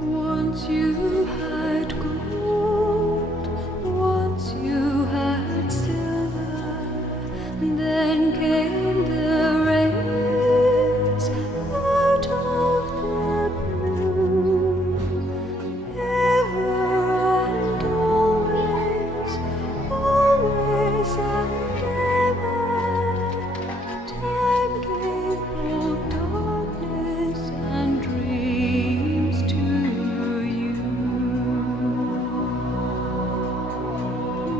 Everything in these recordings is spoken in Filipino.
Once you had gold, once you had silver, then came the rains out of the blue. Ever and always, always and ever, time gave both darkness and dreams to you.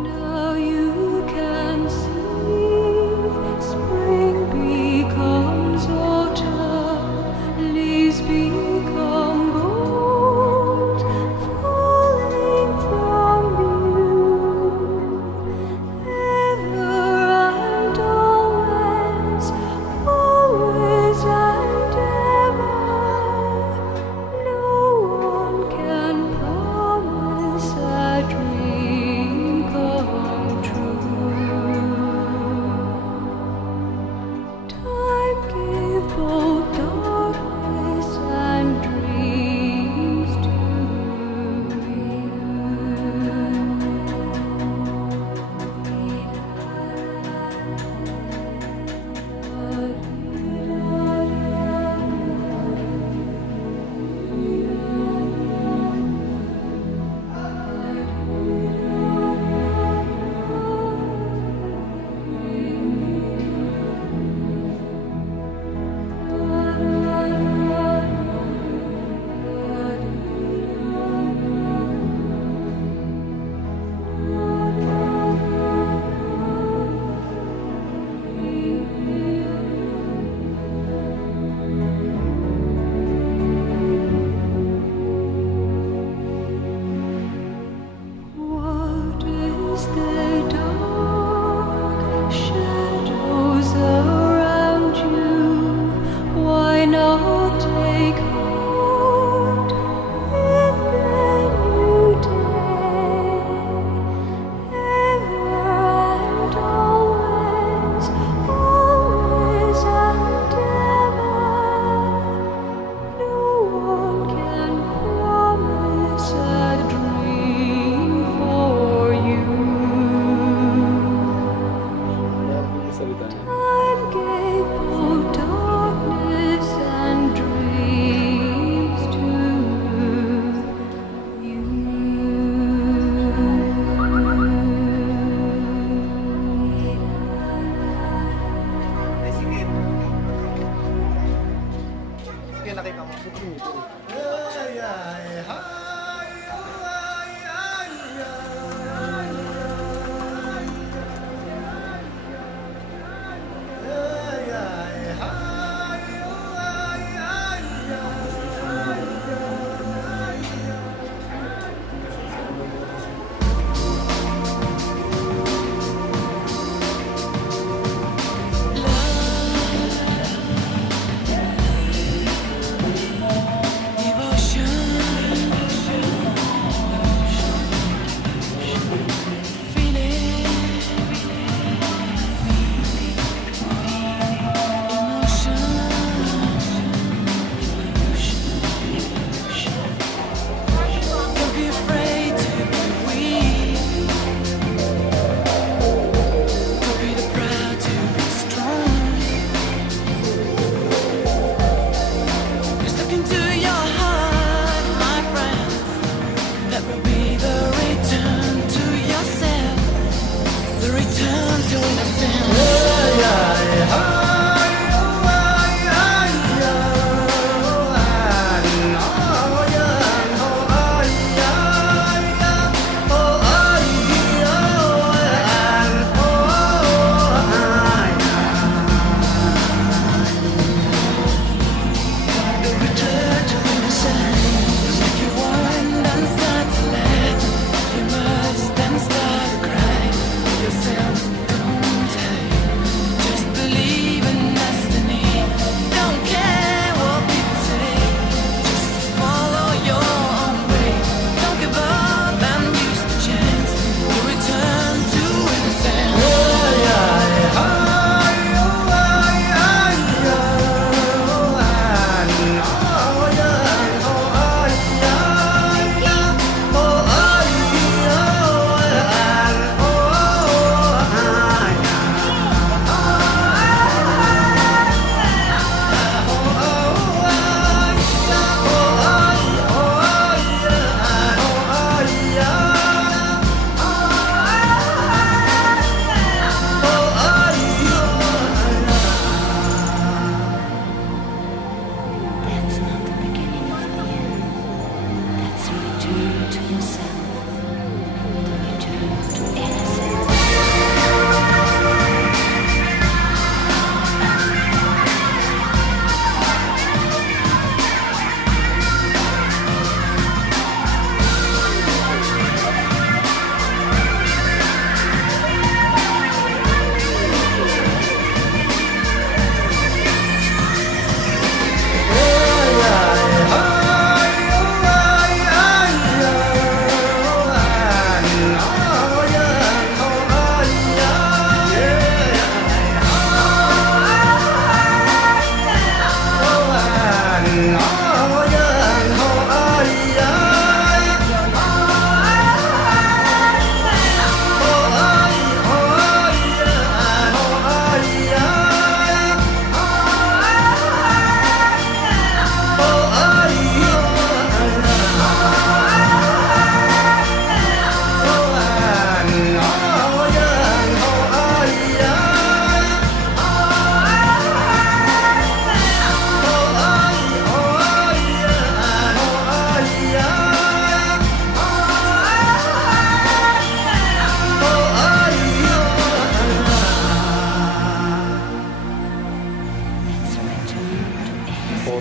Now you can see spring becomes autumn, leaves become gold, falling from you. Ever and always, always and ever, no one can promise a dream come true. Time gave both darkness and dreams to What is the dark shadows around you? Why not take heart in the new day? Ever and always, always and ever, no one can promise a dream for you. Time gave both darkness and dreams to Ay, sige. Sige, nakita mo. Ay, ay, ay, ay, ay, ay, ay, ay,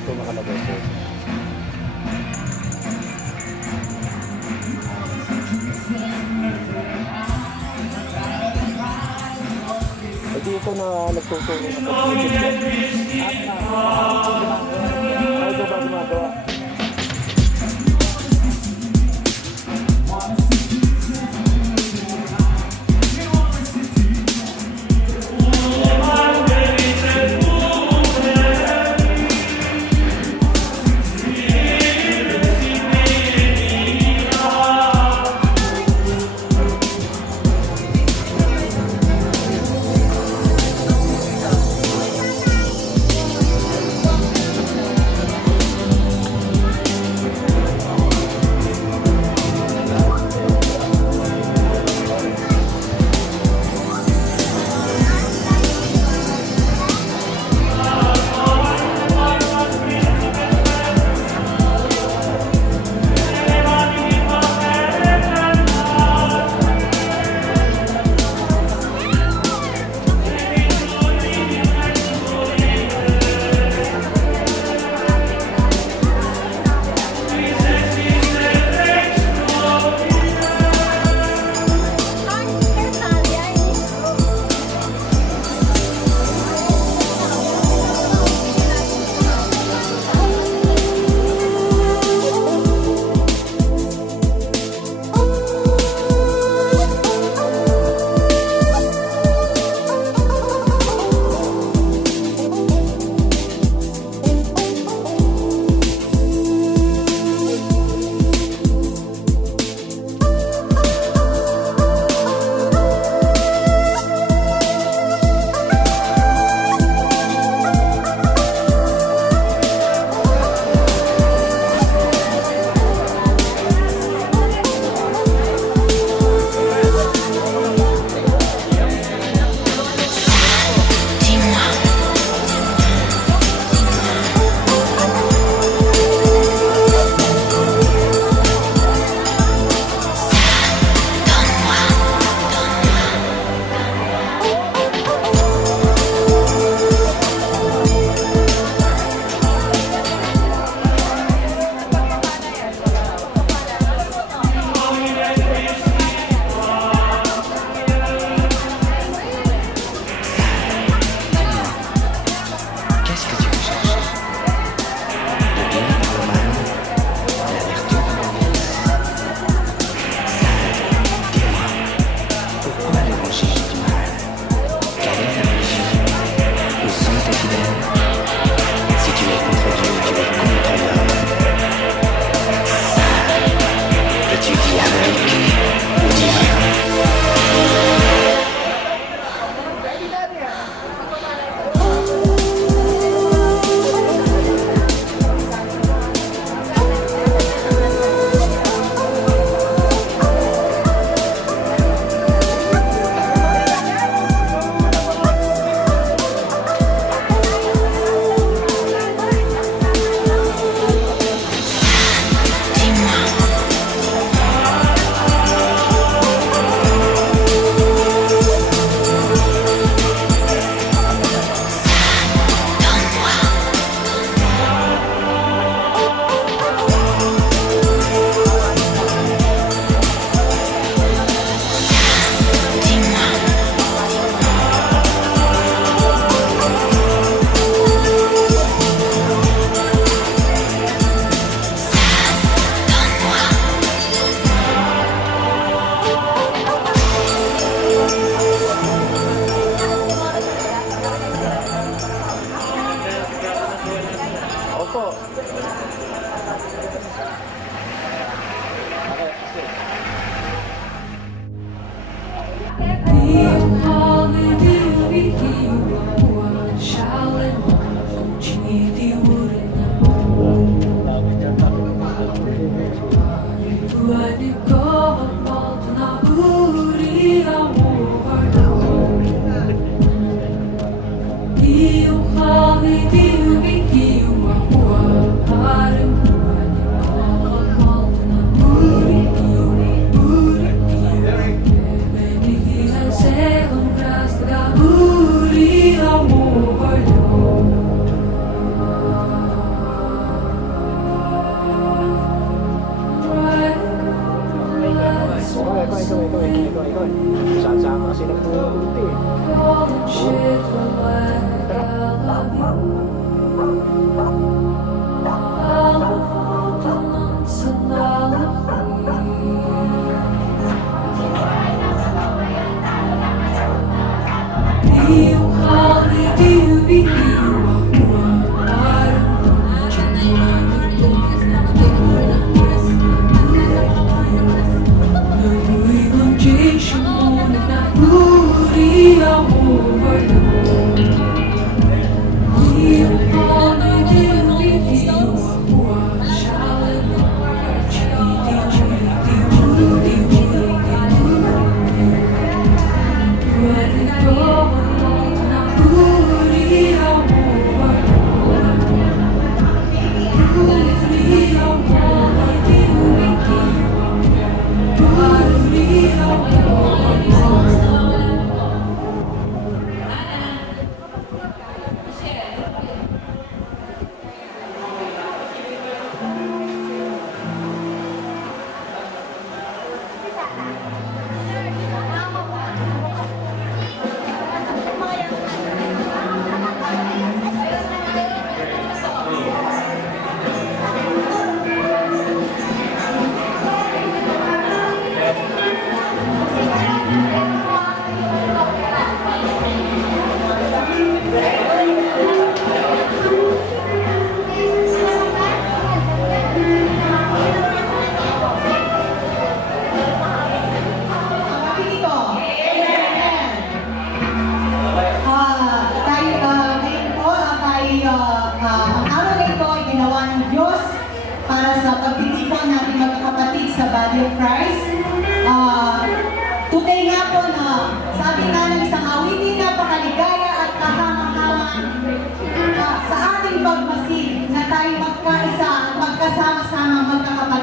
ito nakalagay po. Dito na nagtutulong ako. At ito ba gumagawa?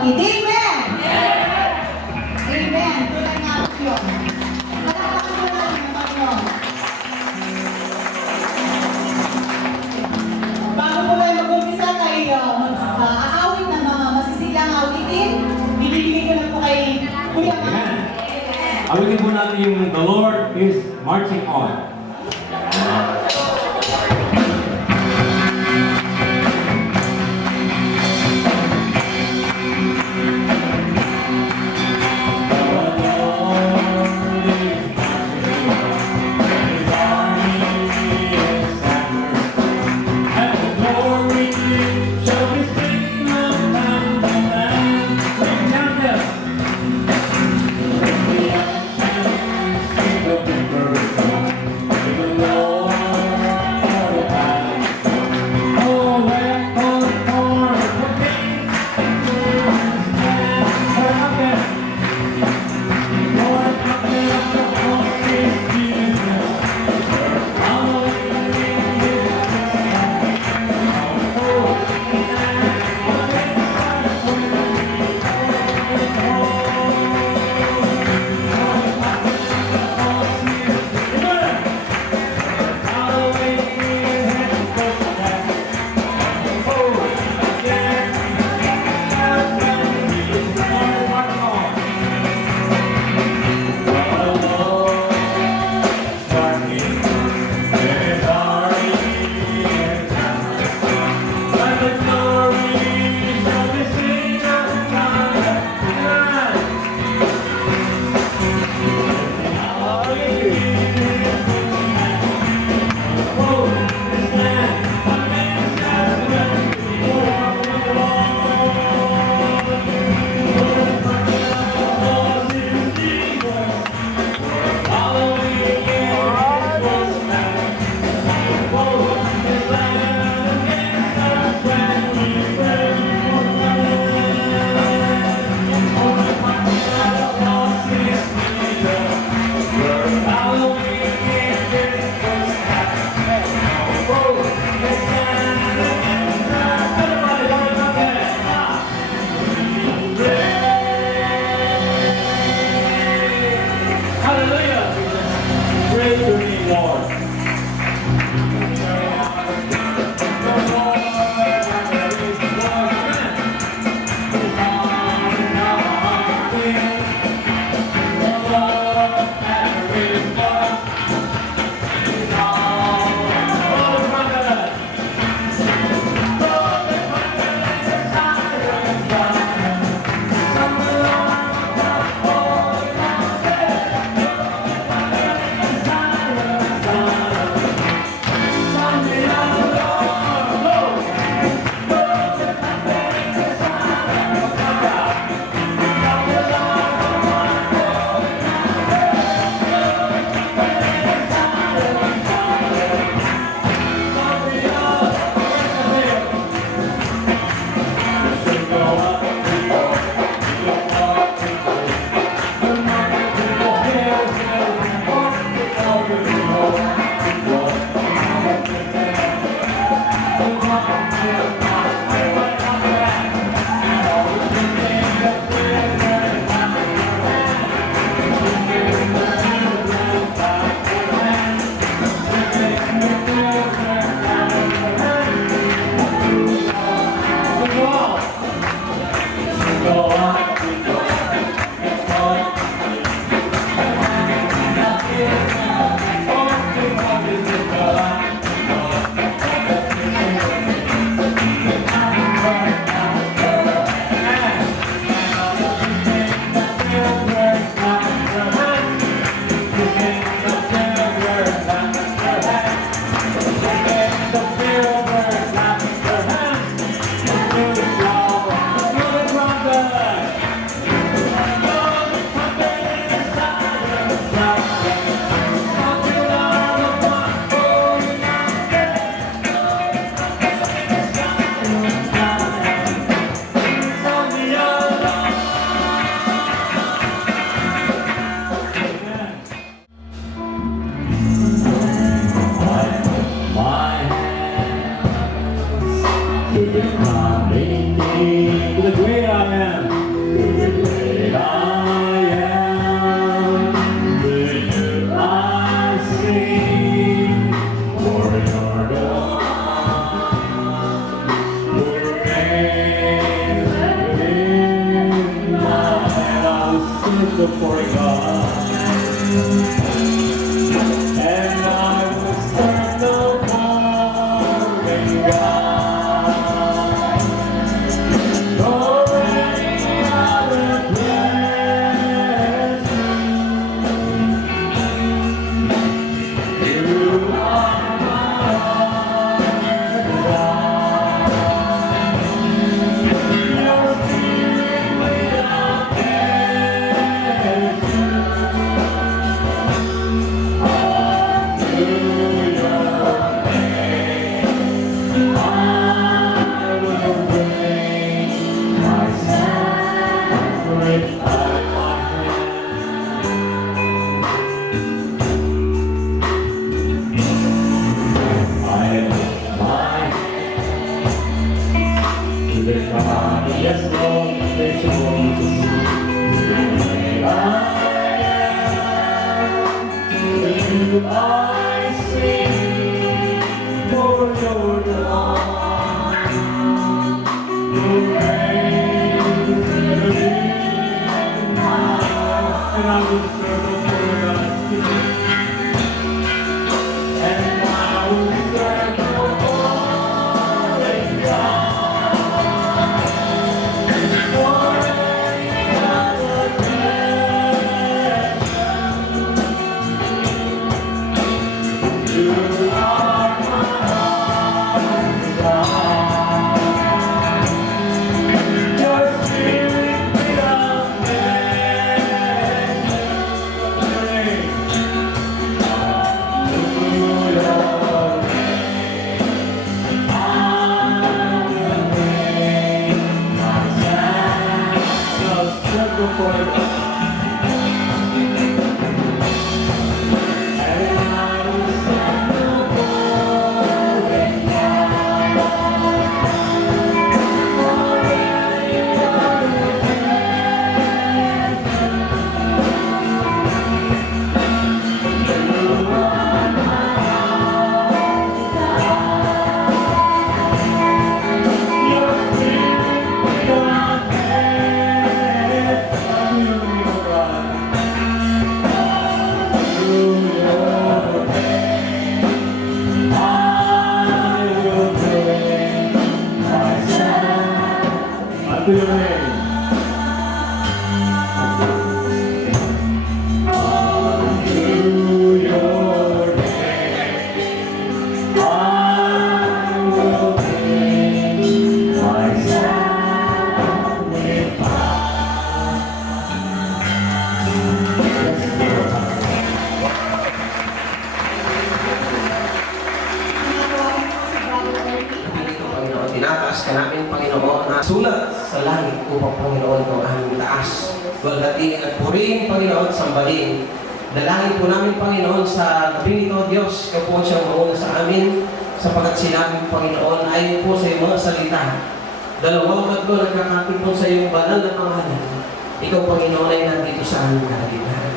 kapatid. Amen! Amen! Tunay nga po yun. Palakpakan mo lang yung Panginoon. Bago po tayo mag-umpisa kay aawit ng mga masisigang awitin, binibigay ko na po kay Kuya Ma. Amen. Awitin po natin yung The Lord is Marching On. Yes, Lord, let your voice. I am, I sing for your love. You reign in my life, and I will serve the Lord. And I will serve the Lord in God. For any other pleasure, you are my heart's desire. Your spirit without measure. To your name. To your name. I will bring myself with Panginoon, tinatas ka namin, Panginoon, na sulat sa langit upang, Panginoon, ito ang aming taas. Waldating at purihin, Panginoon, sambalin. Dalangin po namin, Panginoon, sa gabi nito, Diyos, ikaw po ang siyang mauna sa amin, sapagat sinabi, Panginoon, ayon po sa iyong mga salita. Dalawang tatlo nagkakatipon sa iyong banal na pangalan. Ikaw, Panginoon, ay nandito sa aming kalagitnaan.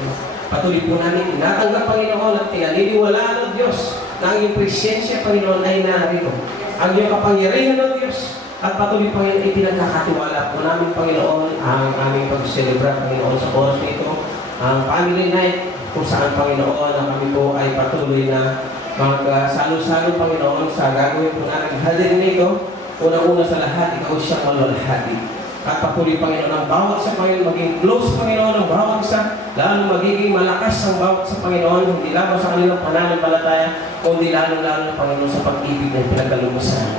Patuloy po namin tinatanggap, Panginoon, at pinaniniwalaan ng Diyos na ang iyong presensya, Panginoon, ay narito. Ang iyong kapangyarihan ng Diyos at patuloy, Panginoon, ay pinagkakatiwala po namin, Panginoon, ang aming pag-celebra, Panginoon, sa oras nito, ang family night, kung saan, Panginoon, na kami po ay patuloy na magsalo-salo, Panginoon, sa gagawin po namin halin nito. Una-una sa lahat, ikaw siyang malwalhati. At patuloy, Panginoon, ang bawat sa Panginoon, maging close, Panginoon, ang bawat isa, lalo magiging malakas ang bawat sa Panginoon, hindi lamang sa kanilang pananampalataya, kundi lalo-lalo, Panginoon, sa pag-ibig na pinagkalumusan.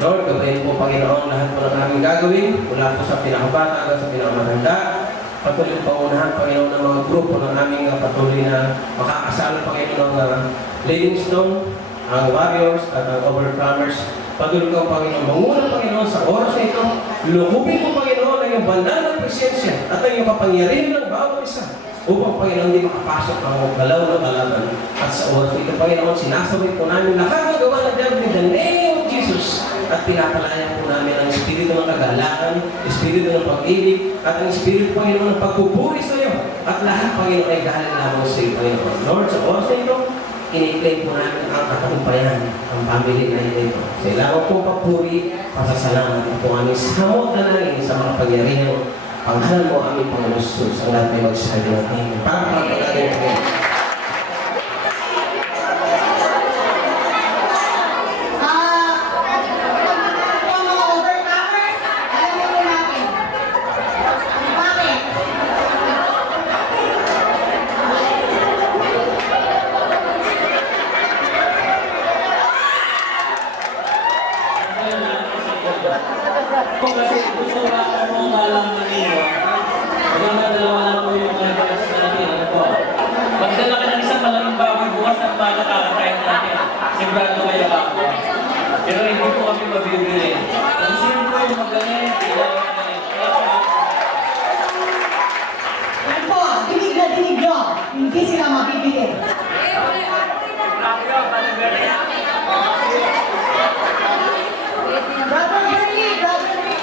Lord, gabayin po, Panginoon, lahat po ng aming gagawin, mula po sa pinakabata hanggang sa pinakamatanda. Patuloy po paunahan, Panginoon, ng mga grupo ng aming patuloy na makakasama, Panginoon, ng Livingstone, ang Warriors at ang Overcomers. Patuloy ko, Panginoon, manguna, Panginoon, sa oras na ito, lumubin mo, Panginoon, ang iyong banal na presensya at ang iyong kapangyarihan ng bawat isa upang, Panginoon, hindi makapasok ang galaw ng kalaban. At sa oras na ito, Panginoon, sinasabay po namin lahat ng gawa ng Diyan in the name of Jesus. At pinapalaya po namin ang Espiritu ng kagalangan, Espiritu ng pag-ibig, at ang Espiritu, Panginoon, ng pagpupuri sa iyo. At lahat, Panginoon, ay galing lamang sa iyo, Panginoon. Lord, sa oras na ito, kiniklaim po namin ang katagumpayan, ang pamilya na ito. Sa ilangan pong papuri, pasasalamat po aming samot na namin sa mga pangyarihan. Panghalan mo aming Panginoon Jesus, ang lahat ay magsasabi ng Amen. Para pagkakaroon po. Kung kasi gusto na mo malaman ninyo, dalawa lang po yung mga gas natin. Ano po? Magdala ka ng isang malaking baboy bukas ng baga kakakain natin. Sigurado kayo ako. Pero hindi po kami mabibili. Kung sino po yung magaling, kailangan magaling. Yan po, dinig na dinig nyo. Hindi sila mabibili. Brother Bernie, Brother Bernie.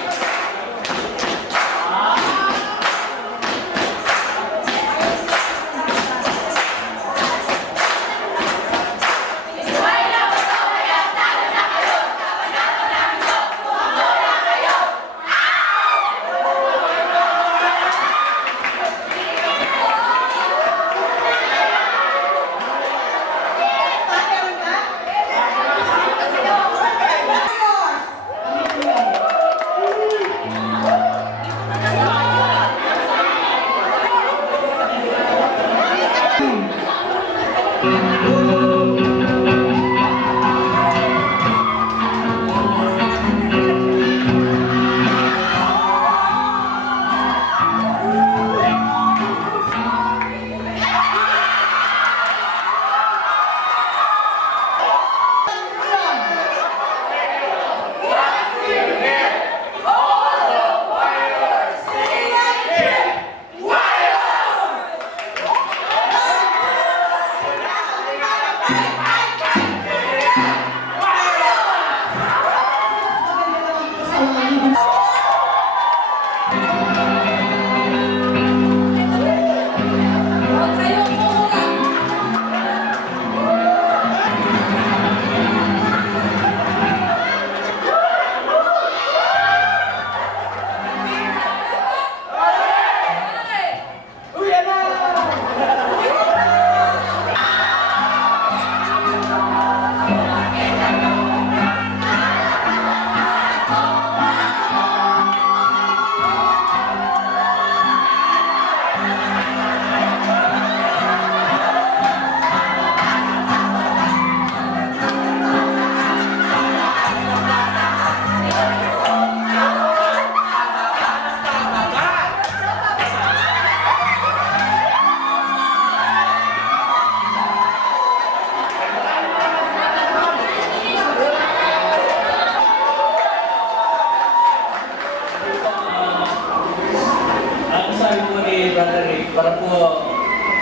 para po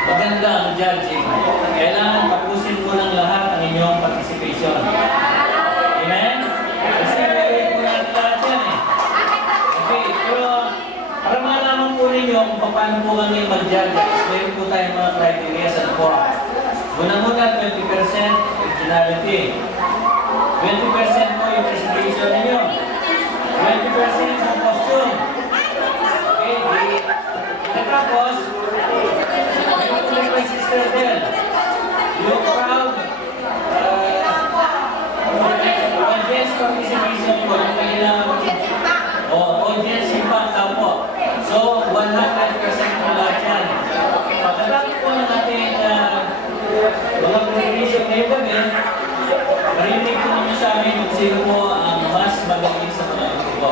maganda ang judging. Kailangan tapusin mo ng lahat ang inyong participation. Amen? Kasi may po natin lahat yan eh. Okay, pero para malaman po ninyo kung paano po kami mag-judge, mayroon po tayong mga criteria sa po. Muna-muna 20% originality. 20% po yung presentation ninyo. 20% ang costume. Okay, tapos, may po sister din. Yung crowd, audience participation po, yung kailangan audience impact daw po. So, 100% po lahat yan. Pagkatapos po ng ating mga presentation ngayong gabi, marinig po ninyo sa amin kung sino po ang mas magaling sa mga grupo.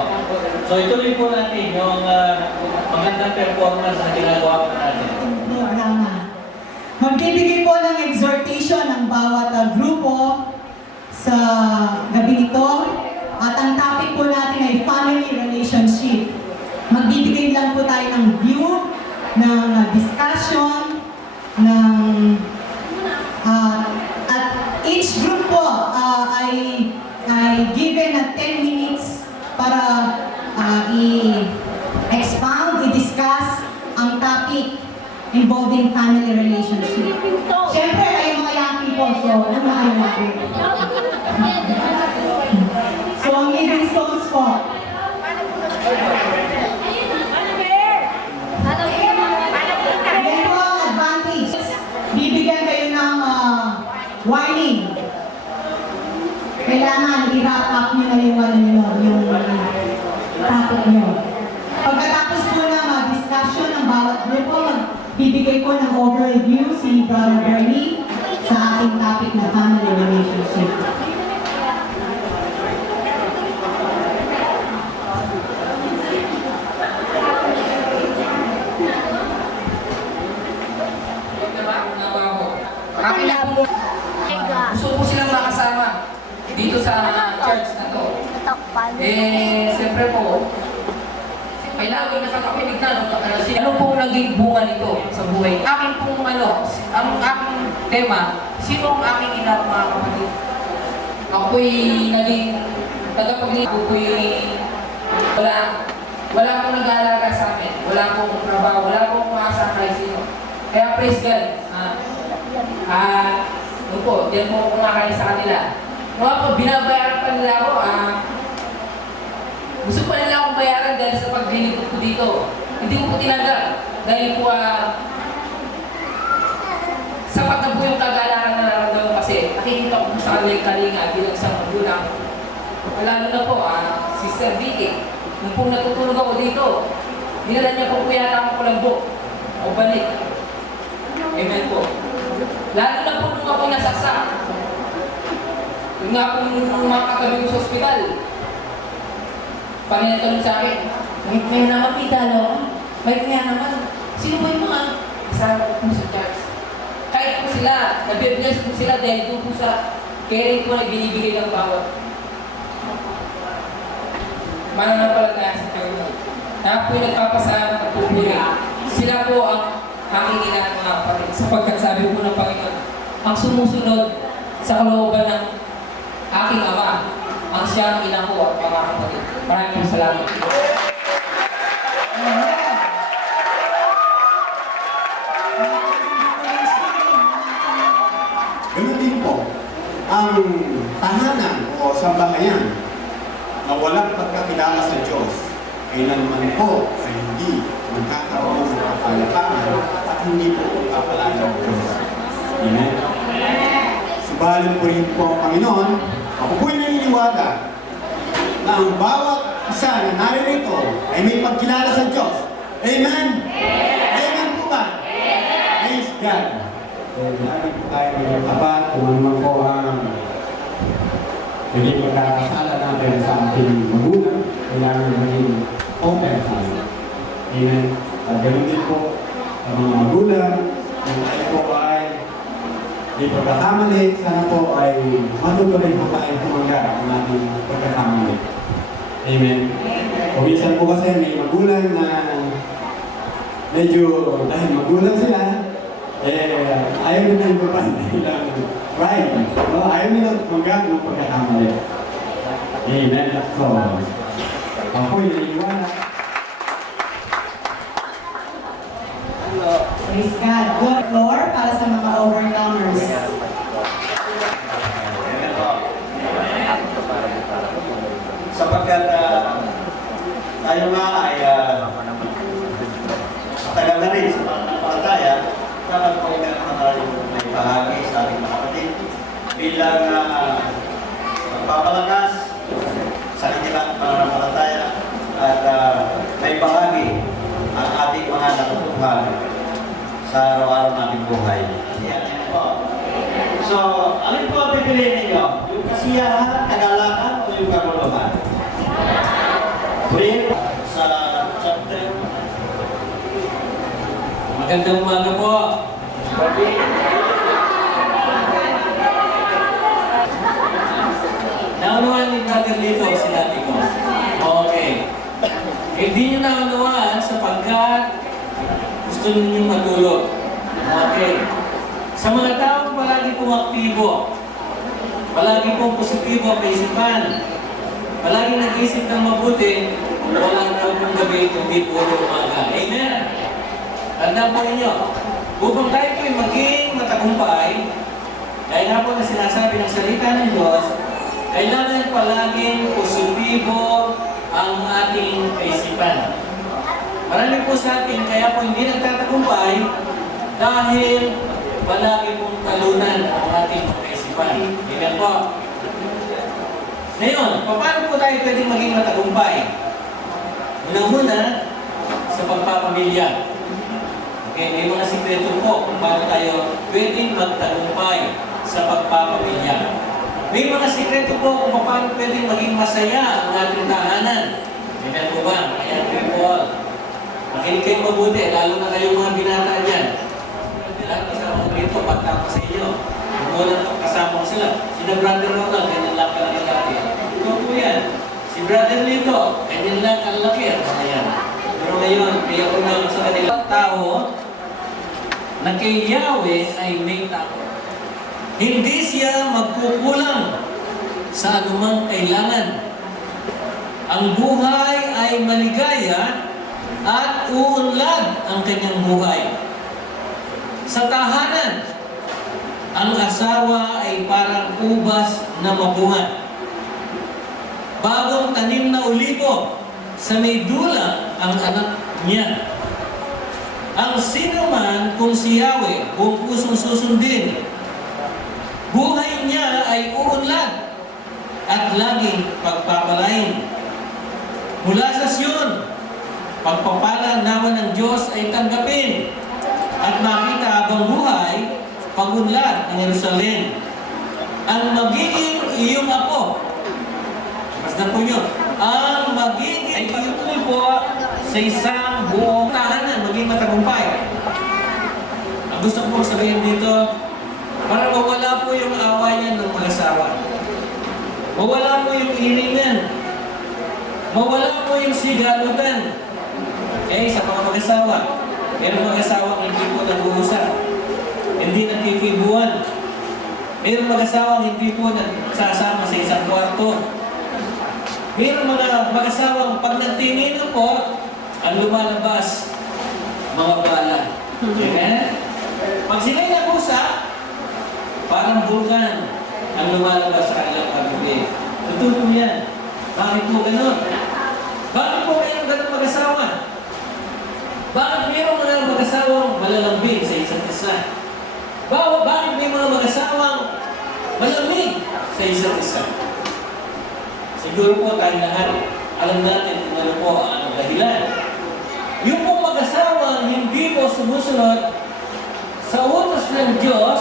So, ituloy po natin yung magandang performance na ginagawa po natin. Magbibigay po ng exhortation ang bawat grupo sa gabi ito. At ang topic po natin ay family relationship. Magbibigay lang po tayo ng view, ng discussion, ng at each group po ay given na 10 minutes para i-expound, i-discuss ang topic involving family relationship. Siyempre, kayo mga young people, so unahin natin. So, ang living stones po. Yan po ang advantage. Bibigyan kayo ng warning. Kailangan i-wrap up nyo na yung topic nyo. Pagkatapos po ng discussion ng bawat grupo, bibigay po ng overview si Brother Bernie sa ating topic na family relationship. Akin lang po. Gusto ko silang makasama dito sa church na to. Siyempre po, kailangan nakakapinig na ano pong naging bunga nito sa buhay. Akin pong ang aking tema, sino ang aking ina, mga kapatid? Ako'y naging tagapagli, ako'y wala pong nag-aalaga sa amin, wala pong trabaho, wala pong umaasa kay sino. Kaya praise God. Diyan po ako kumakain sa kanila. Mga po, binabayaran pa nila ako. Gusto pa nila akong bayaran dahil sa paglilingkod ko dito. Hindi ko po tinanggap. Dahil po, sapat na po yung kagalakan na nararamdaman kasi nakikita ko po sa kalinga bilang isang magulang. Lalo na po, Sister Vicky. Nung po natutulog ako dito, dinala niya po yata ang kulambo o balik. Amen po. Lalo na po nung ako nasaksak. Yung nga po nung mga katabi ko sa ospital. Panginoon tanong sa akin, may naman pitalo, may kaya naman. Sino ba yung mga kasama ko sa church? Kahit po sila, nag-bless po sila dahil doon po sa caring po na binibigay ng bawat. Mananampalataya sa Panginoon. Na po yung nagpapasalamat at pupuli. Sila po ang aking ina mga kapatid. Sapagkat sabi po ng Panginoon, ang sumusunod sa kalooban ng aking ama, ang siyang ina ko at mga kapatid. Maraming salamat. Ganun din po, ang tahanan o sambahayan na walang pagkakilala sa Diyos, kailanman po ay hindi magkakaroon ng kapalapakan at hindi po magkapalala ng Diyos. Amen? Subalit po rin po ang Panginoon, ako po'y naniniwala na ang bawat isa na naririto ay may pagkilala sa Diyos. Amen? Amen po ba? Praise God. Lagi po tayo maging tapat kung ano man po ang naging pagkakasala natin sa ating magulang, kailangan maging open tayo. Amen. At ganoon din po sa mga magulang, kung tayo po ay di pagkakamali, sana po ay matutuloy po tayo tumanggap ang ating pagkakamali. Amen. Kung minsan po kasi may magulang na medyo dahil magulang sila, ayaw nila yung babantay ng pride. No? Ayaw nila tumanggap ng pagkakamali. Amen. So, ako'y naiiwala. Praise God. Good floor para sa mga overcomers. Sapagkat tayo nga ay matagal na rin sa pananampalataya, dapat po meron tayong may bahagi sa ating mga kapatid bilang pagpapalakas sa kanilang pananampalataya at may bahagi ang ating mga natutuhan sa araw-araw nating buhay. Yan po. So, alin po ang pipiliin ninyo? Yung kasiyahan, kagalakan, o yung karuluhan? Pray sa chapter. Magandang umaga po. Naunawaan ni Brother dito, sinabi ko. Okay. Hindi nyo naunawaan sapagkat gusto ninyong matulog. Okay. Sa mga taong palagi pong aktibo, palagi pong positibo ang kaisipan, palagi nag-isip ng mabuti, wala na pong gabi, kundi puro umaga. Amen? Tandaan po ninyo, upang tayo po'y maging matagumpay, kaya nga po na sinasabi ng salita ng Diyos, kailangan palaging positibo ang ating kaisipan. Marami po sa atin, kaya po hindi nagtatagumpay dahil palagi pong talunan ang ating kaisipan. Amen po. Ngayon, paano po tayo pwedeng maging matagumpay? Unang-una, sa pagpapamilya. Okay, may mga sikreto po kung paano tayo pwedeng magtagumpay sa pagpapamilya. May mga sikreto po kung paano pwedeng maging masaya ang ating tahanan. Amen po ba? Kaya people, makinig kayo mabuti, lalo na kayong mga binata dyan. Lahat kasama ko dito, pagtapos sa inyo. Kung wala na kasama ko sila. Sina Brother Ronald, ganyan lang kalaki. Ito po yan. Si Brother Lito, ganyan lang kalaki. Ayan. Pero ngayon, kaya ko na sa kanilang tao na kay Yahweh ay may takot. Hindi siya magkukulang sa anumang kailangan. Ang buhay ay maligaya at uunlad ang kanyang buhay. Sa tahanan, ang asawa ay parang ubas na mabunga. Bagong tanim na olibo, sa may dula ang anak niya. Ang sino man kung si Yahweh buong pusong susundin, buhay niya ay uunlad at laging pagpapalain. Mula sa Sion, pagpapala naman ng Diyos ay tanggapin at makita habang buhay, pagunlad ng Jerusalem. Ang magiging iyong apo, basta po nyo, ang magiging iyong po sa isang buong tahanan, maging matagumpay. Ang gusto ko sabihin dito, para mawala po yung awayan ng mag-asawa. Mawala po yung iringan. Mawala po yung sigalutan. Okay, sa mga mag-asawa. Meron mag-asawang hindi po nag-uusap. Hindi nagkikibuan. Meron mag-asawang hindi po nagsasama sa isang kwarto. Meron mga mag-asawang pag nagtingin po, ang lumalabas, mga bala. Amen? Pag sila'y nag-usap, parang vulkan ang lumalabas sa kanilang pag-ibig. Totoo po yan. Bakit po ganun? Bakit po mayroong ganun mag-asawa? Bakit mayroong mga mag-asawang malalambing sa isa't isa? Bakit may mga mag-asawang malamig sa isa't isa? Siguro po tayo lahat, alam natin kung ano po ang dahilan. Yung po mag-asawang hindi po sumusunod sa utos ng Diyos,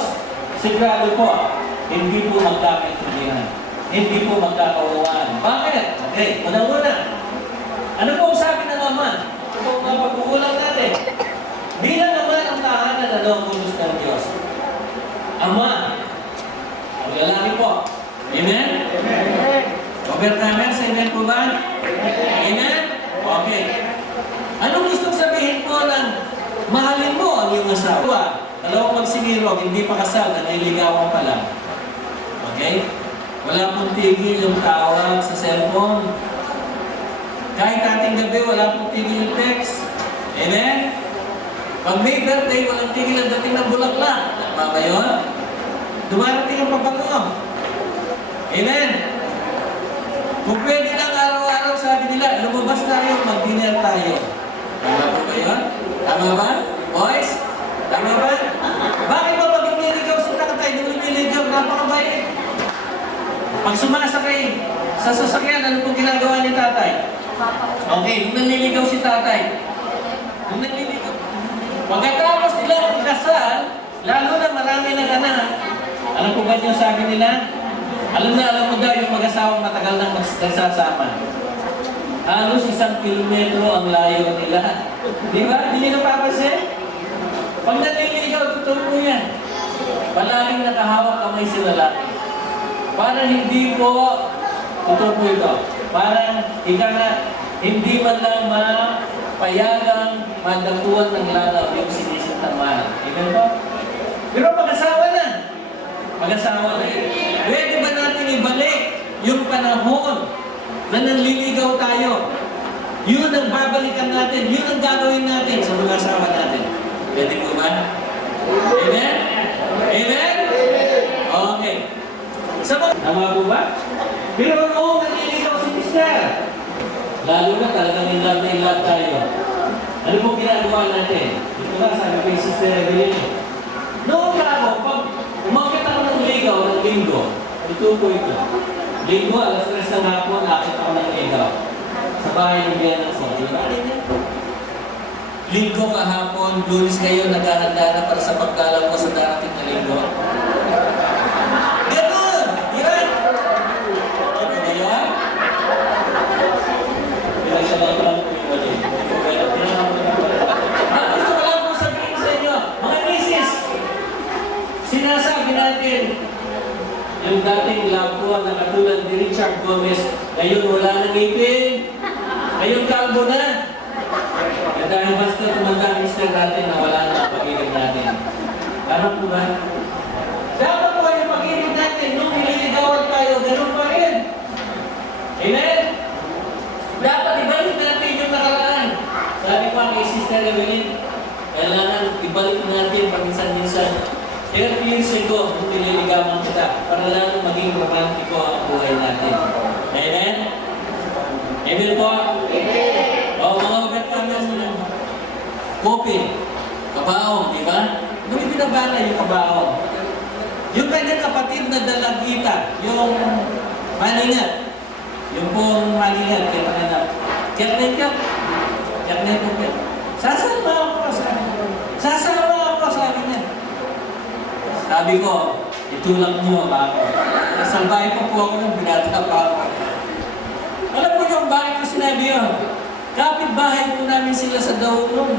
sigurado po, hindi po magkakaintindihan. Hindi po magkakawawaan. Bakit? Okay, una-una. Ano po ang sabi ng Ama? Ito po ang pag-uulang natin. Bilang naman ang tahanan na ang utos ng Diyos. Ama, ang lalaki po. Amen? Amen. Overcomers, amen po ba? Amen? Okay. Anong gusto sabihin po ng asawa. Dalawang magsinirog, hindi pa kasal, nanliligawan pa lang. Okay? Wala pong tigil yung tawag sa cellphone. Kahit ating gabi, wala pong tigil yung text. Amen? Pag may birthday, walang tigil ang dating ng bulaklak. Tama ba yun? Dumarating ang pabango. Amen? Kung pwede lang araw-araw, sabi nila, lumabas tayo, mag-dinner tayo. Tama po ba yun? Tama ba? Boys? Tama ba? Bakit ba pag nililigaw sa tatay, nililigaw, napakabait? Pag sumasakay sa sasakyan, ano pong ginagawa ni tatay? Okay, nung nanliligaw si tatay. Nung nanliligaw. Pagkatapos nila ikasal, lalo na marami ng anak, ano po ba yung sabi nila? Alam mo daw yung mag-asawang matagal nang nagsasama. Halos 1 kilometro ang layo nila. Di ba? Hindi nyo napapansin? Pag nanliligaw, totoo po yan. Palaging nakahawak kamay si lalaki. Para hindi po, totoo po ito, parang ika nga, hindi man lang mapayagang madakuan ng lalaw yung sinisintang mahal. Amen po? Pero mag-asawa na. Mag-asawa na. Pwede ba natin ibalik yung panahon na nanliligaw tayo? Yun ang babalikan natin. Yun ang gagawin natin sa mga asawa natin. Pwede po ba? Amen? Amen? Okay. Tama po ba? Pero noong nanliligaw si Mister, lalo na talagang in love tayo. Ano po ginagawa natin? Ito nga, sabi ko yung Sister Evelyn. Noong ako, pag umakit ako ng ligaw ng linggo, ito po ito. Linggo, alas 3 ng hapon, akit ako ng ligaw. Sa bahay ng Biyan ng Sodi. Linggo kahapon, Lunes ngayon, naghahanda na para sa pagdalaw ko sa darating na linggo. Ganun! Yan! Ano na yan? Pinagsalang ko lang po yung mali. Gusto ko lang po sabihin sa inyo, mga misis, sinasabi natin, yung dating labuan na katulad ni Richard Gomez, ngayon wala nang ngipin, ngayon kalbo na. At dahil basta tumanda ang mister natin na wala na ang pag-ibig natin. Ano po ba? Dapat po yung pag-ibig natin, nung nililigawan tayo, ganun pa rin. Amen? Dapat ibalik natin yung nakaraan. Sabi ko kay Sister Evelyn, kailangan ibalik natin paminsan-minsan 30 years ago, nung nililigawan kita, para lang maging romantiko ang buhay natin. Amen? Amen po? Amen! O, mga overcomers ng kopi, kabaong, di ba? Nung ibinabana yung kabaong, yung kanyang kapatid na dalagita, yung maningat, yung pong maningat, kaya panganap, kernet ka? Kernet po ka? Sasama ako, sabi niya. Sabi ko, itulak niyo ba ako? Nasalbahe pa po ako nung binata pa ako. Alam po yung bakit ko sinabi yun? Kapit-bahay po namin sila sa Daulong.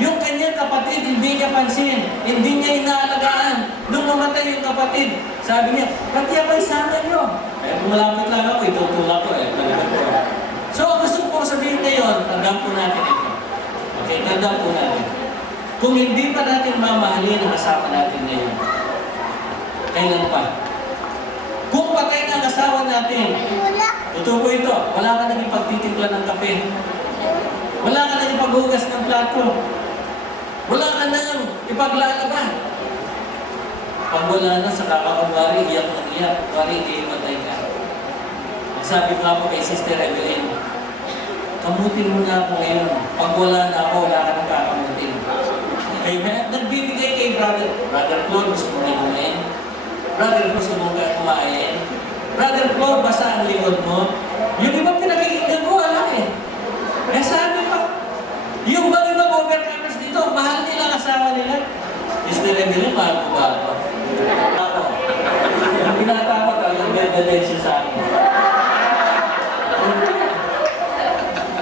Yung kanyang kapatid, hindi niya pansin. Hindi niya inaalagaan. Nung mamatay yung kapatid, sabi niya, pati ako isama niyo. Eh, kung malapit lang ako, itutulak ko eh. So, gusto ko sabihin ngayon, tandaan po natin ito. Okay, tandaan po natin. Kung hindi pa natin mamahalin ang asawa natin ngayon, kailan pa? Kung patay na ang asawa natin, ito po ito, wala ka nang ipagtitimpla ng kape. Wala ka nang ipaghugas ng plato. Wala ka nang ipaglalaban. Pag wala na, sa kakakunwari, iyak ng iyak, kunwari, iimatay ka. Ang sabi ko nga po kay Sister Evelyn, kamutin mo na ako ngayon. Pag wala na ako, wala ka nang kakamutin. Amen? Nagbibigay kay Brother Claude, gusto mo inumin? Brother, gusto mo kumain? Brother Claude, basa ang likod mo? Yung ibang pinakikinggan ko, wala eh. Eh sabi pa, yung ibang overcomers dito, mahal nila ang asawa nila. Sister Evelyn, mahal ko ba ako? Yung pinatapot, ang ganda-ganda siya sa akin.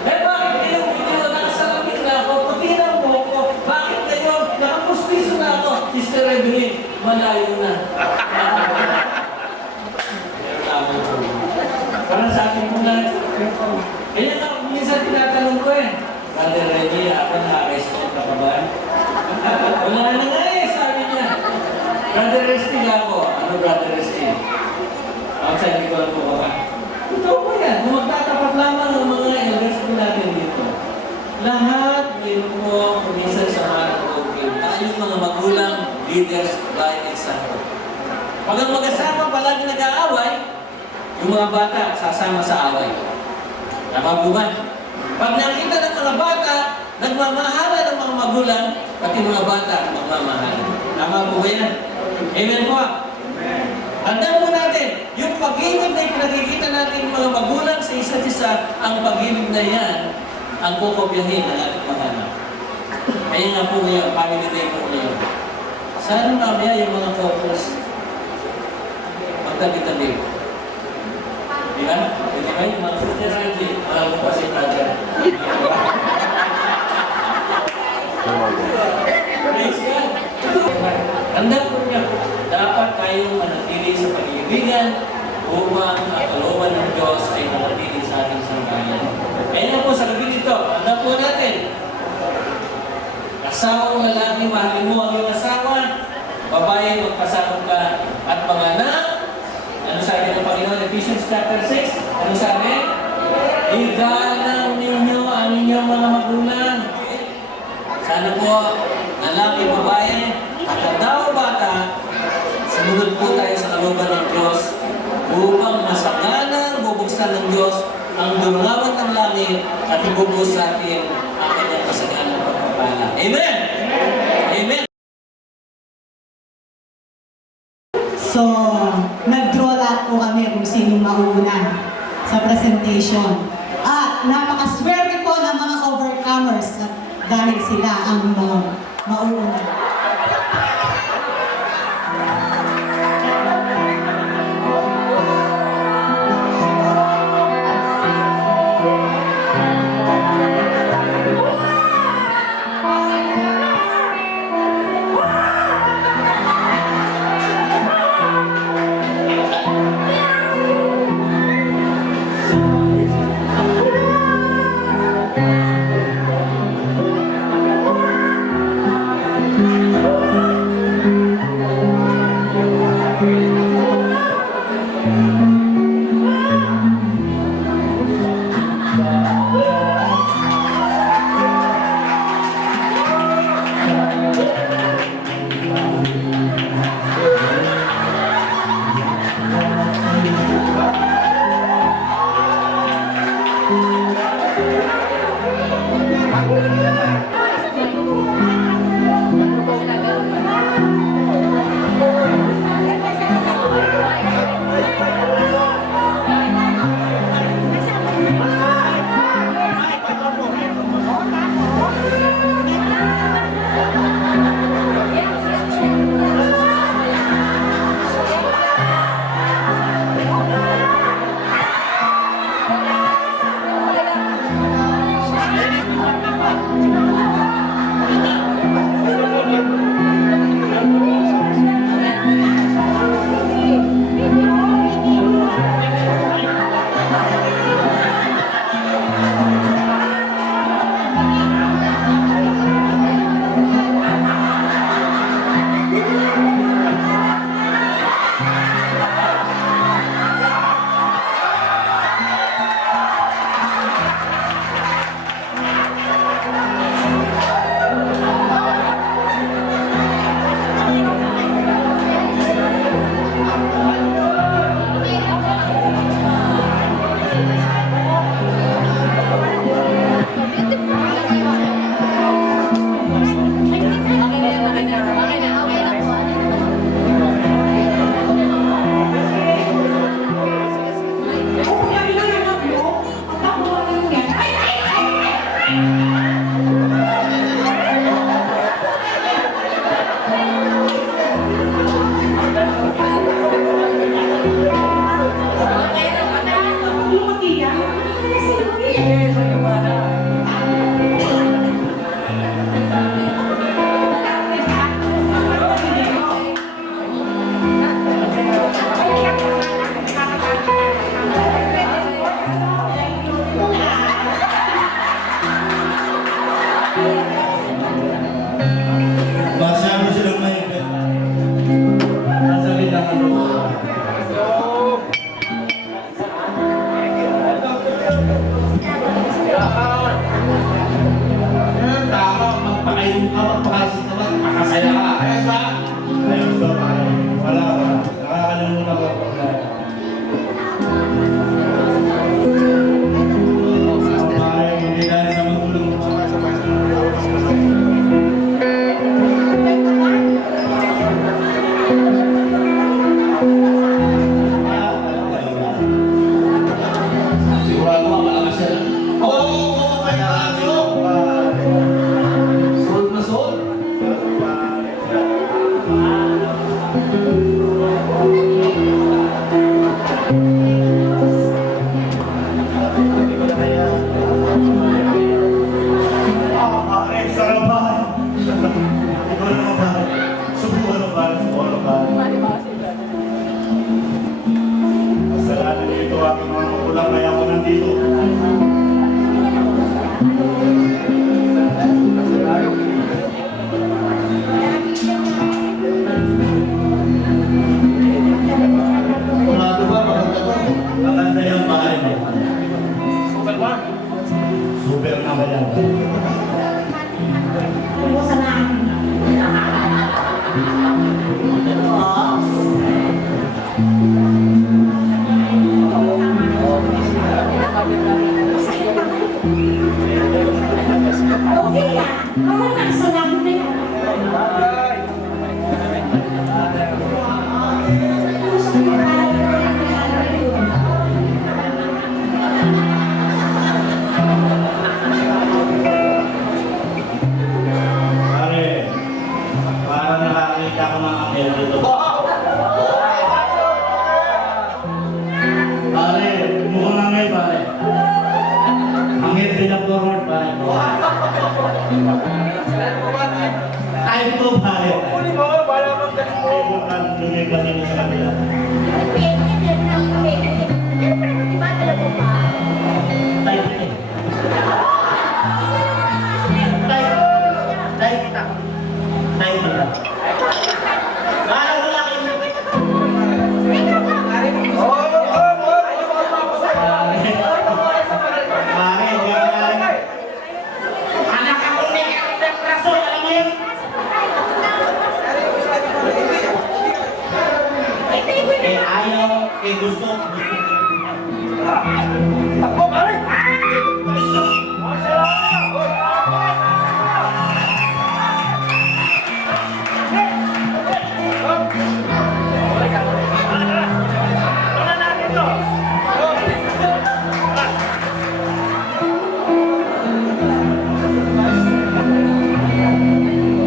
Eh bakit kayo, hindi mo nakasalamin na ako? Puti na po ako. Bakit kayo, nakapustiso na ako? Sister Evelyn, malayo na. Parang sa akin po lang. Kaya nga, minsan tinatanong ko eh, Brother Reggie, ako nakaka-respond ka pa ba? Wala na nga eh, sabi niya. Brother Resting ako. Ano Brother Resting? Outside, hindi ko lang po ba? Totoo po yan. Kung magtatapat lamang ang mga elders po natin dito. Lahat mayroon po kuminsan sa mga nag-okay. Tayong mga magulang, leaders, by example. Pag ang mag-asama palagi nag-aaway, yung mga bata sasama sa away. Tama po ba? Pag nakita ng mga bata, nagmamahala ng mga magulang, pati mga bata magmamahala. Tama po ba yan? Amen po. Tandaan po natin, yung pag-ibig na pinakikita natin mga magulang sa isa't isa, ang pag-ibig na yan, ang kukopyahin ng ating mga anak. Kaya nga po ngayon, family day po ngayon. Sana mamaya yung mga couples, magtabi-tabi. Di ba? Di ba yung mga sister Angie, mahal ko pa si brother. Praise God. Tandaan po niya, dapat tayong manatili sa pag-ibigan upang ang kalooban ng Diyos ay manatili sa ating sangkayan. Kaya na po sa gabi nito, tandaan po natin, asawang lalaki, mahalin mo ang iyong asawa, babae, magpasakot ka, at mga anak, ano sabi ng Panginoon, Ephesians chapter 6, ano sabi? Igalang ninyo ang inyong mga magulang. Sana po, lalaki, babae, at ang tao bata, sumunod po tayo sa kalooban ng Diyos upang masaganang bubuksan ng Diyos ang dumangawan ng langit at ibubuhos sa atin ang kanyang kasaganang pagpapala. Amen! Amen! So, nag-draw lahat po kami kung sinong mauuna sa presentation. At napakaswerte po ng mga overcomers dahil sila ang mauuna. lang kaya ako nandito. Sigurado ba maganda to? Maganda yung bahay mo. Super na ba yan? Okay na. Ako nasa lang na yun. Pare, parang nakakita ko ng angel dito. Pare, mukhang angel pare. Angel pinag-forward pare. Type to pare. Uli mo, wala mang galing mo. Mukhang lumipat dito sa kanila. Type eh. Type kita. Type kita. Parang wala kayo. Pare, anak ako ni Captain Rason, alam mo yun? Ayaw, gusto. Takbo, pare!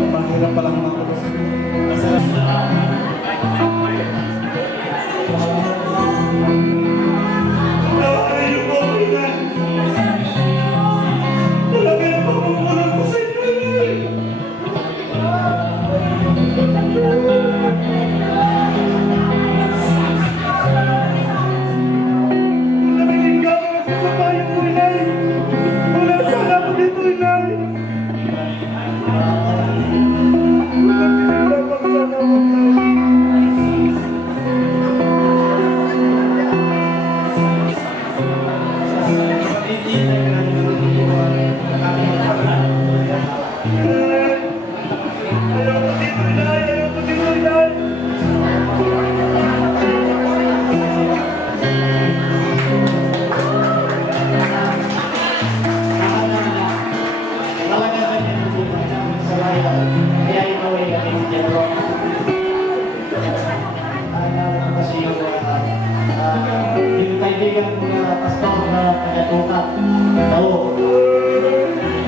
Mahirap palang mga kulos.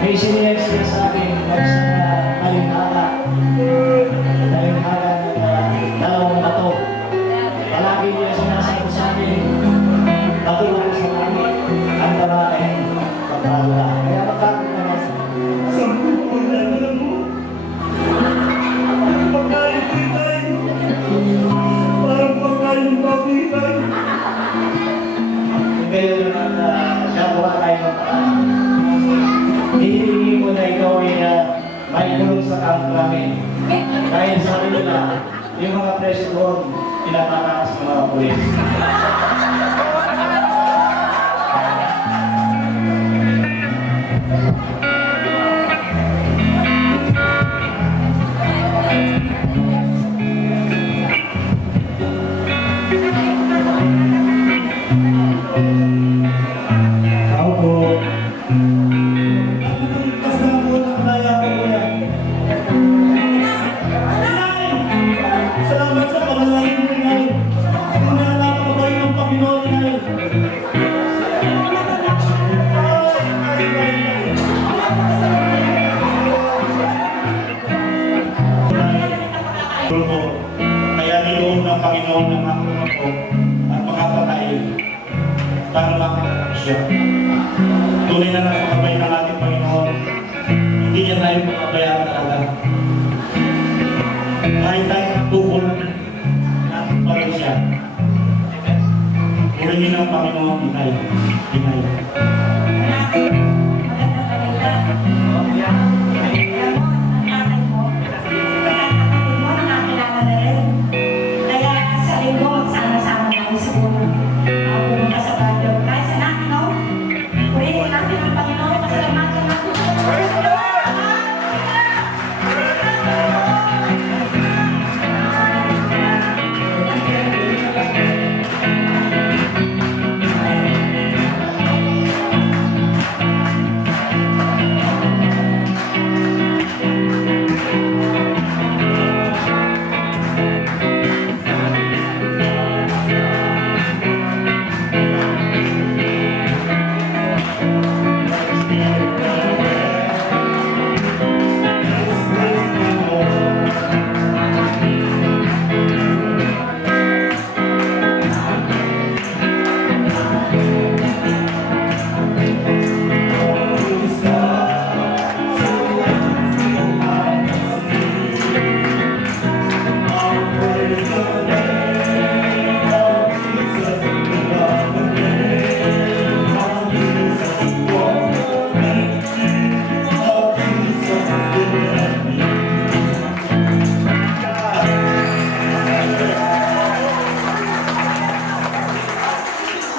May siniyas niya sa akin kung sa talinghaga ng dalawang bato. Palagi niya sinasabi sa akin, patulong sa langit ang babaeng pagkala. Kaya bakit naman siya buha tayo ng paraan. Hihingi mo na ikaw ay may tulong sa kamp namin. Dahil sabi nila, yung mga preso doon, tinatakas ng mga pulis. Tao po. Salamat sa panalangin mo ngayon. Pinanapabay ng Panginoon ngayon. Kaya niloon ng Panginoon ng mga ko at makapatay para makapatay siya. Tunay na nakakabay ng ating Panginoon. Hindi niya tayo makabayaan talaga. Kahit tayo tukol natin pa rin siya. Purihin ng Panginoon, inay. Inay.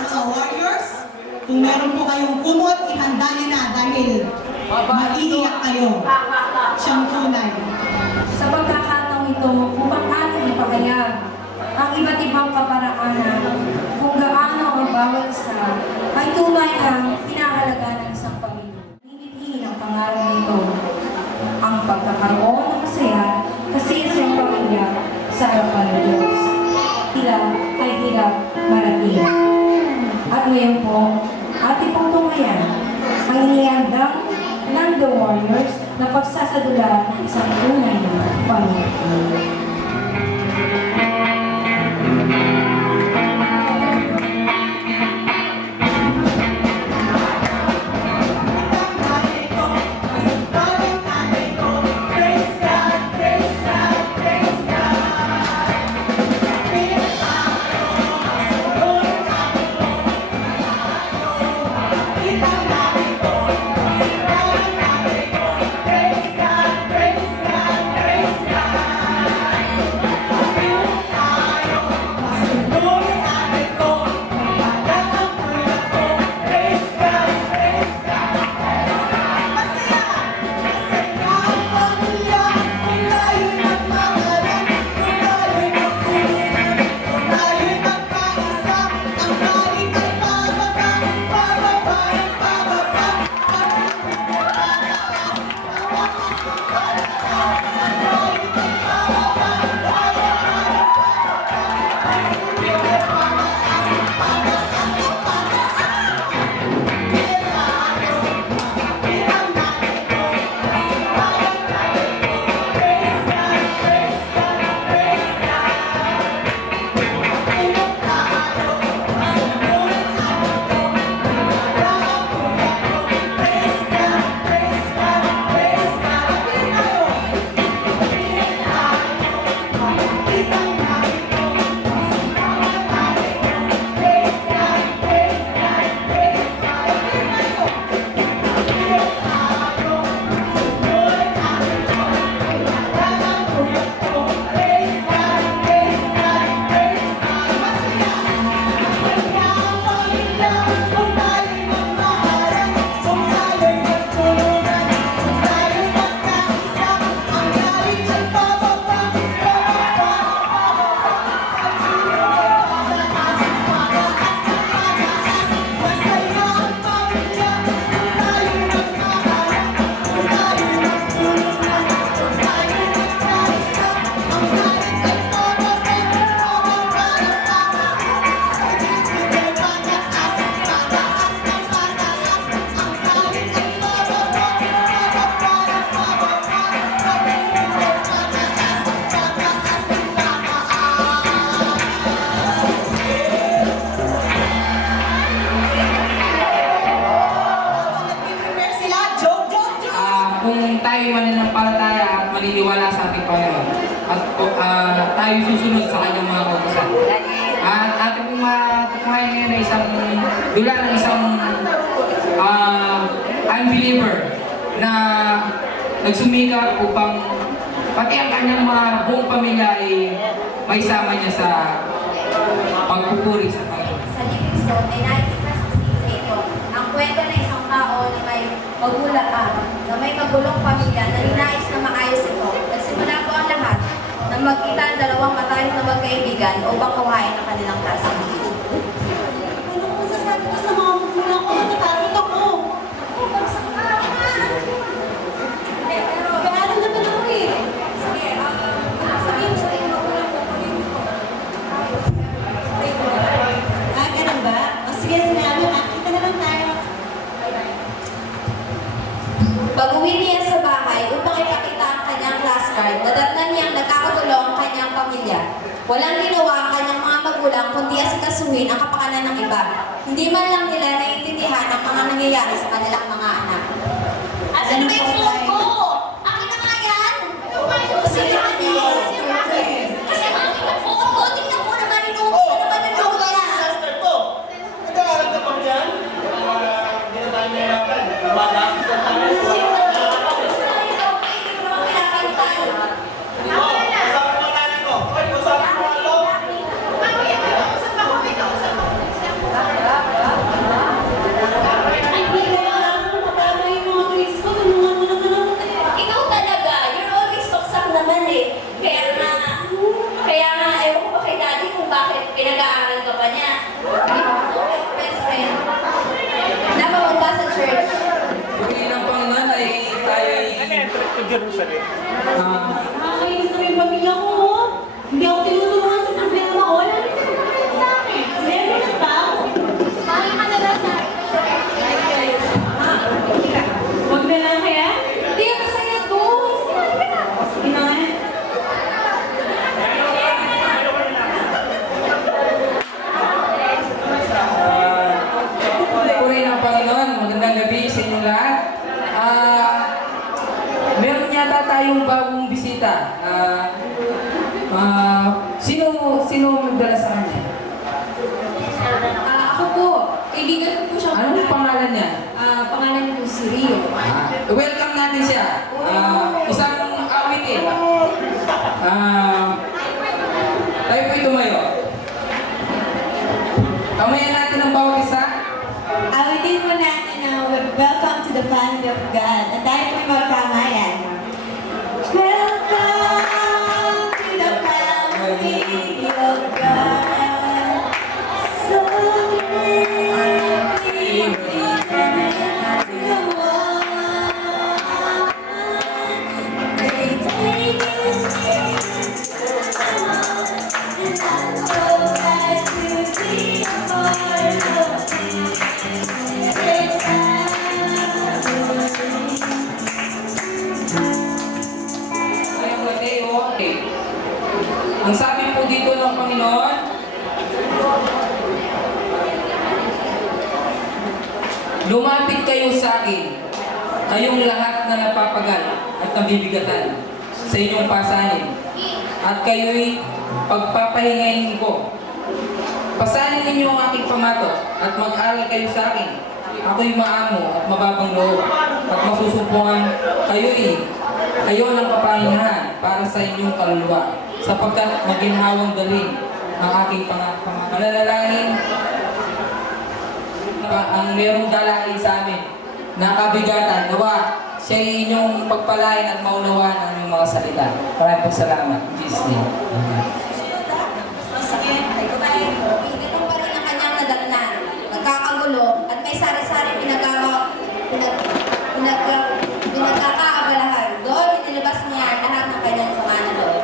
Mga warriors, kung meron po kayong kumot, ihanda niyo na dahil maiiyak kayo. Siyang tunay. Sa pagkakataong ito, kung paano ipakayag ang iba't ibang kaparaanan kung gaano ang bawat isa ay tunay ang pinahalaga ng isang pamilya. Ninitiin ang pangarap nito, ang pagkakaroon ng masaya kasi isang pamilya sa harapan ng Diyos. Tila ay hirap marating. At ngayon po, ating pong tungayan ang inihandang ng The Warriors na pagsasadula ng isang tunay na pamilya. maniniwala sa ating Panginoon. At tayo susunod sa kanyang mga kautusan. At ating pong matutuhayan ngayon ay ng isang unbeliever na nagsumikap upang pati ang kanyang mga buong pamilya ay maisama niya sa pagpupuri sa Panginoon. Sa living stone ay nais ito ang kwento ng isang tao na may magulong pamilya na ninais na maayos ito. Nagsimula po ang lahat na magkita ang dalawang matalik na magkaibigan upang kuhain ang kanilang tasang hilig. Ano kung sasabi ko sa mga magulang ko, natatarot ako. Gano'n naman ako eh. Sabihin mo sa iyo, magulang ko po rin ito. Ganun ba? O sige, sinabi, nakita na lang tayo. Pag-uwi niya sa bahay upang ipakita ang kanyang flashcard, nadatnan niyang nagkakagulo ang kanyang pamilya. Walang ginawa ang kanyang mga magulang kundi asikasuhin ang kapakanan ng iba. Hindi man lang nila naiintindihan ang mga nangyayari sa kanilang mga anak. Asan ba yung phone ko? Akin na nga yan! Sige, Anis! Kasi ang aking na phone ko, tingnan mo naman inuubos na naman ng load niya. Nag-aaral na ba yan? Hindi na tayo mahirapan. Wala. Usapin mo nanin ko. Hoy, usapin mo alo. Ay, hindi ko alam kung magkano yung mga grades ko. Tulungan mo naman ako. Ikaw talaga, you're always toksak naman eh. Kaya nga, ewan ko ba kay daddy kung bakit pinag-aaral ka pa niya. Best friend. Napapunta sa church. Pagkili ng Panginoon ay tayo ay Nakakainis na yung pamilya ko. Oh. Hindi ako tinutulungan sa problema ko. Wala naman sa problema sa akin. Never na ba? Bakit ka na lang sa Huwag na lang kaya? Hindi ako sa'yo doon. Sige na nga. Puri ng Panginoon, magandang gabi sa inyo lahat. Meron yata tayong bagong bisita. Sino magdala sa kanya? Ako po, kaibigan ko po siya. Anong pangalan niya? Pangalan niya po si Rio. Welcome natin siya. Isang awitin. Tayo po'y tumayo. Kamayan natin ang bawat isa. Awitin mo natin na welcome to the family of God. At tayo po magkamayan. Welcome to the family of God. So happy to one. They take us and I'm so glad to be a part of Ngayong Mateo, okay. Ang sabi po dito ng Panginoon, lumapit kayo sa akin, kayong lahat na napapagal at nabibigatan sa inyong pasanin, at kayo'y pagpapahingayin ko. Pasanin ninyo ang aking pamato at mag-aral kayo sa akin. Ako'y maamo at mababang loob at masusumpungan kayo ng kapahingahan para sa inyong kaluluwa, sapagkat maginhawang dalhin ang aking pangalalangin ang merong dalahin sa amin na kabigatan. Nawa siya inyong pagpalain at maunawaan ang inyong mga salita. Maraming po salamat. In Jesus' name. Sige, tayo tayo. Ganun pa rin ang kanyang nadatnan. Nagkakagulo at may sari-sari pinagkakaabalahan. Doon, inilabas niya ang lahat ng kanyang sama na doon.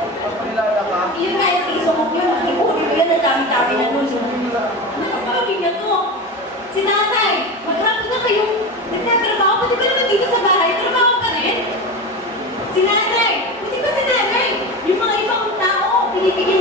Yun nga yung piso mo yun. Nakikuri ko yun. Ang dami-dami na nun. Ano ba niya to? Si nanay, mag-rap na kayong nagtatrabaho. Pwede ba naman dito sa bahay? Trabaho ka rin? Si nanay, pwede ba si nanay? Yung mga ibang tao, pinipigil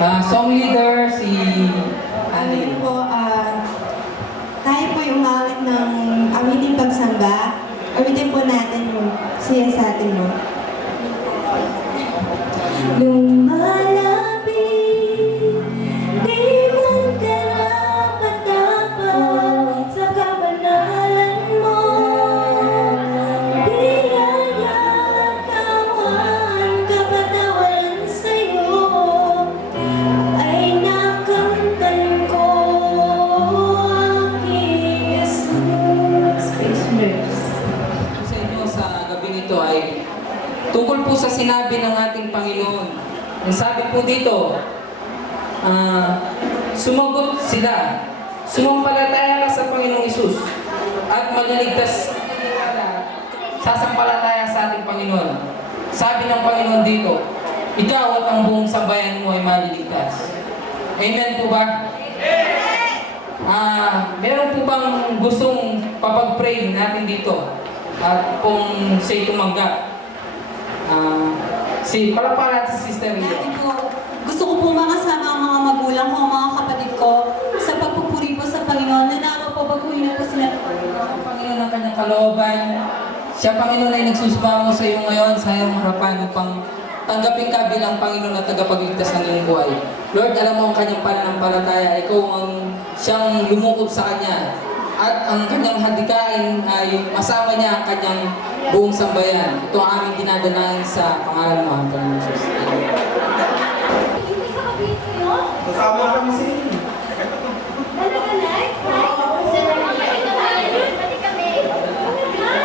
Song leader, si Ano po, tayo po yung awit ng awiting pagsamba. Awitin po natin yung siya sa atin mo. Lumalapit, di man karapat-dapat sa kabanalan mo. Biyaya at kawan, kapatawalan sa'yo, ay nakamtan ko aking Jesus. sa inyo sa gabi nito ay tungkol po sa sinabi ng ating Panginoon. Ang sabi po dito, sumagot sila, sumampalataya ka sa Panginoong Isus at maliligtas sasampalataya sa ating Panginoon. Sabi ng Panginoon dito, ikaw at ang buong sambayan mo ay maliligtas. Amen po ba? Meron po bang gustong papag-pray natin dito? At kung siya'y tumanggap, palapala si Sister Ria. Dati po, gusto ko po makasama ang mga magulang ko, ang mga kapatid ko, sa pagpupuri po sa Panginoon, na nawa po baguhin na po sila. Ang Panginoon ang kanyang kalooban. Siya, Panginoon, ay nagsusumamo sa iyo ngayon sa iyong harapan upang tanggapin ka bilang Panginoon at tagapagligtas ng iyong buhay. Lord, alam mo ang kanyang pananampalataya. Ikaw ang siyang lumukod sa kanya. At ang kanyang hadikain ay masama niya ang kanyang buong sambayan. Ito ang aming dinadanahin sa pangalan mo, Panginoon Jesus. Kasama kami sa inyo.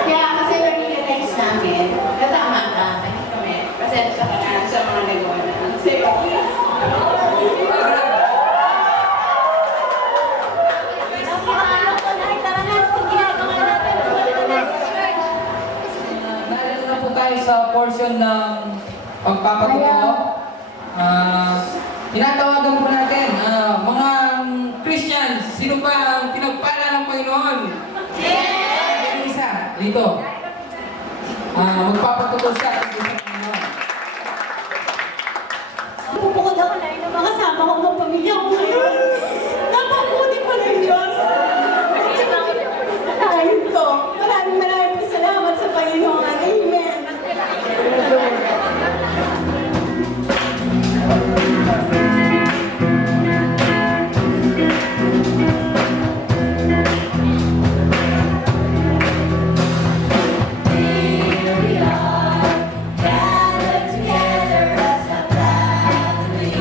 Kaya kasi recognize namin, katama ka, kami, pasensya ka na sa mga nagawa na. Narito na po tayo sa portion ng pagpapatuto. Tinatawagan po natin, mga Christians, sino ba ang pinagpala ng Panginoon? Yeah! Isa, dito. Magpapatuto siya tungkol sa Panginoon. Bukod ako na yung makasama ko ng pamilya ko ngayon. Napaputi pa ng Diyos. Ayun ko. Maraming po salamat sa Panginoon. Amen. Together as a family.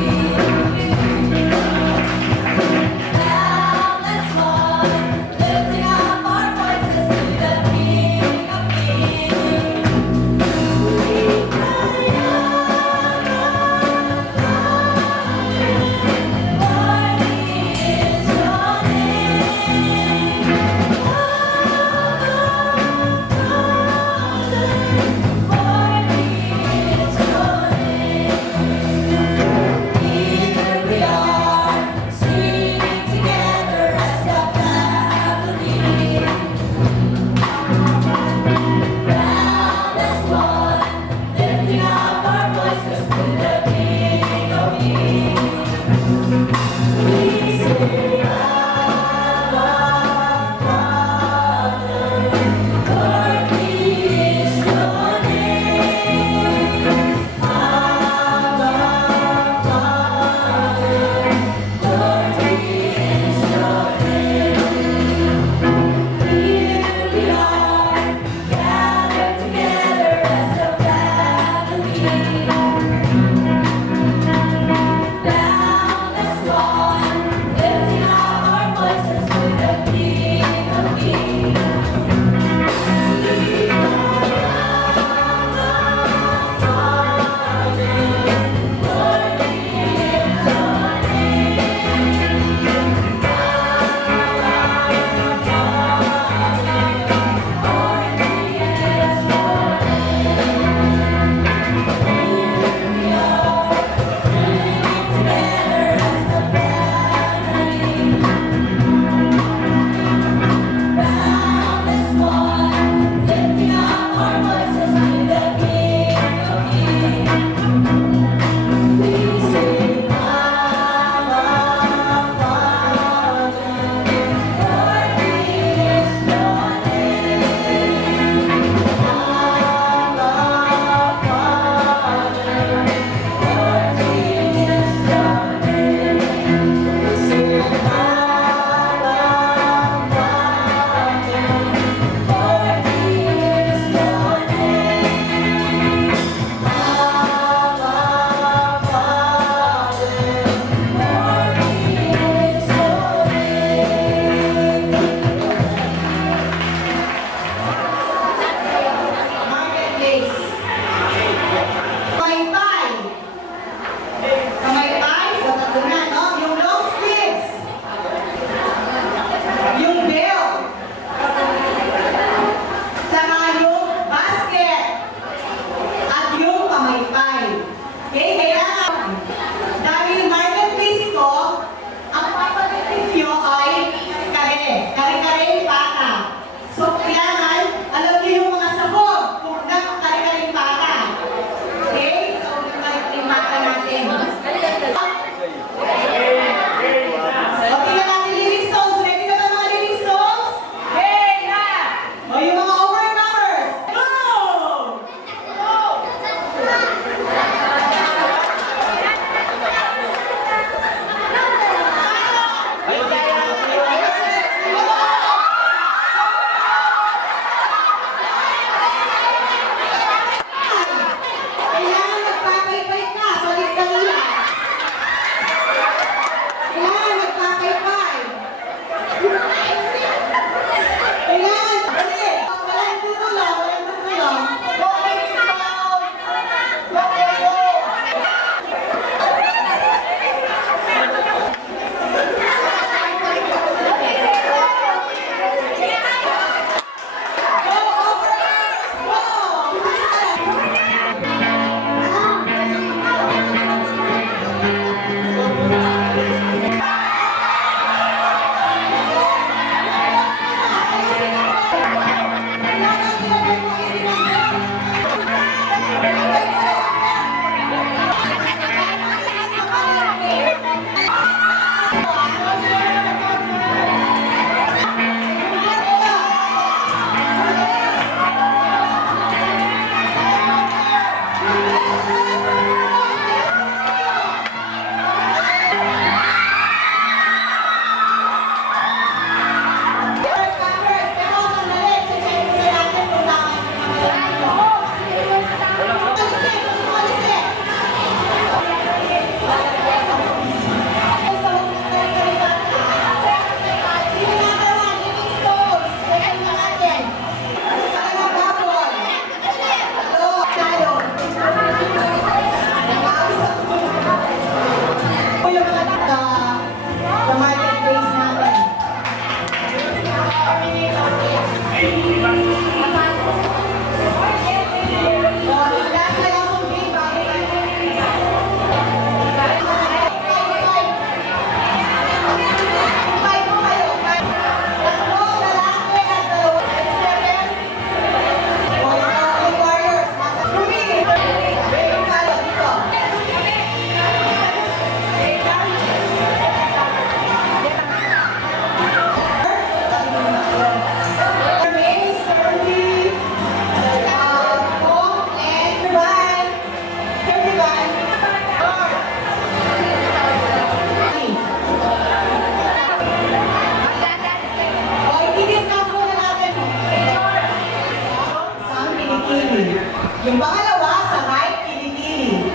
Yung pangalawa, sa right kilikili.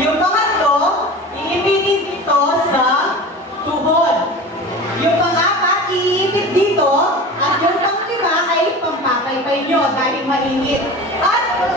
Yung pangatlo, iipitin dito sa tuhod. Yung pang-apat, iipit dito. At yung pang-lima ay pampapaypay nyo dahil mainit. At